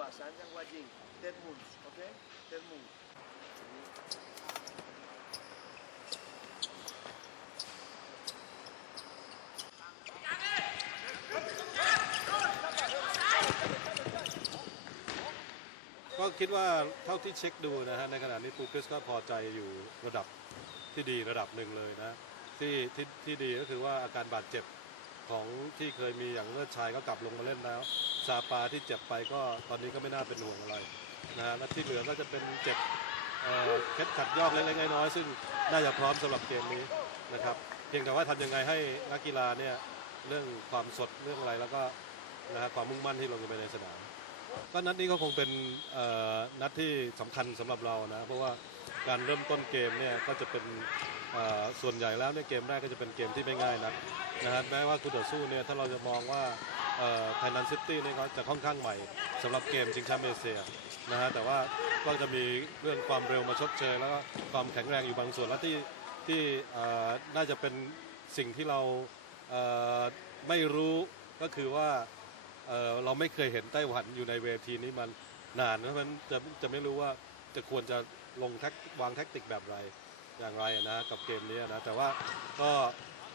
วะสามจังหวะยิงเต็มมุนโอเคเต็มมุนก็คิดว่าเท่าที่เช็คดูนะฮะในขณะนี้ปูคริสก็พอใจอยู่ระดับที่ดีระดับหนึ่งเลยนะที่ที่ที่ดีก็คือว่าอาการบาดเจ็บ ของที่เคยมีอย่างเลิศชายก็กลับลงมาเล่นแล้วซาปาที่เจ็บไปก็ตอนนี้ก็ไม่น่าเป็นห่วงอะไรนะฮะและที่เหลือก็จะเป็นเจ็บเคล็ดขัดยอกเล็กๆน้อยๆซึ่งน่าจะพร้อมสำหรับเกมนี้นะครับเพียงแต่ว่าทำยังไงให้นักกีฬาเนี่ยเรื่องความสดเรื่องอะไรแล้วก็นะฮะความมุ่งมั่นที่ลงไปในสนามก็นัดนี้ก็คงเป็นนัดที่สำคัญสำหรับเรานะเพราะว่า การเริ่มต้นเกมเนี่ยก็จะเป็นส่วนใหญ่แล้วเนี่ยเกมแรกก็จะเป็นเกมที่ไม่ง่ายนักนะฮะแม้ว่าคู่ต่อสู้เนี่ยถ้าเราจะมองว่าไทนันซิตี้เนี่ยเขาจะค่อนข้างใหม่สำหรับเกมชิงแชมป์เอเชียนะฮะแต่ว่าก็จะมีเรื่องความเร็วมาชดเชย แล้วก็ความแข็งแรงอยู่บางส่วนและที่ที่น่าจะเป็นสิ่งที่เราเไม่รู้ก็คือว่าเเราไม่เคยเห็นไต้หวันอยู่ในเวทีนี้มันนานเพราะฉะนั้นจะจะไม่รู้ว่าจะควรจะ ลงแท็กวางแท็กติกแบบไรอย่างไรนะกับเกมนี้นะแต่ว่าก็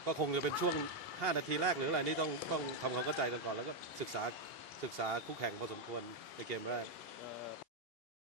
ก็คงจะเป็นช่วง 5 นาทีแรกหรืออะไรนี่ต้องต้องทำความเข้าใจกันก่อนแล้วก็ศึกษาศึกษาคู่แข่งพอสมควรในเกมแรก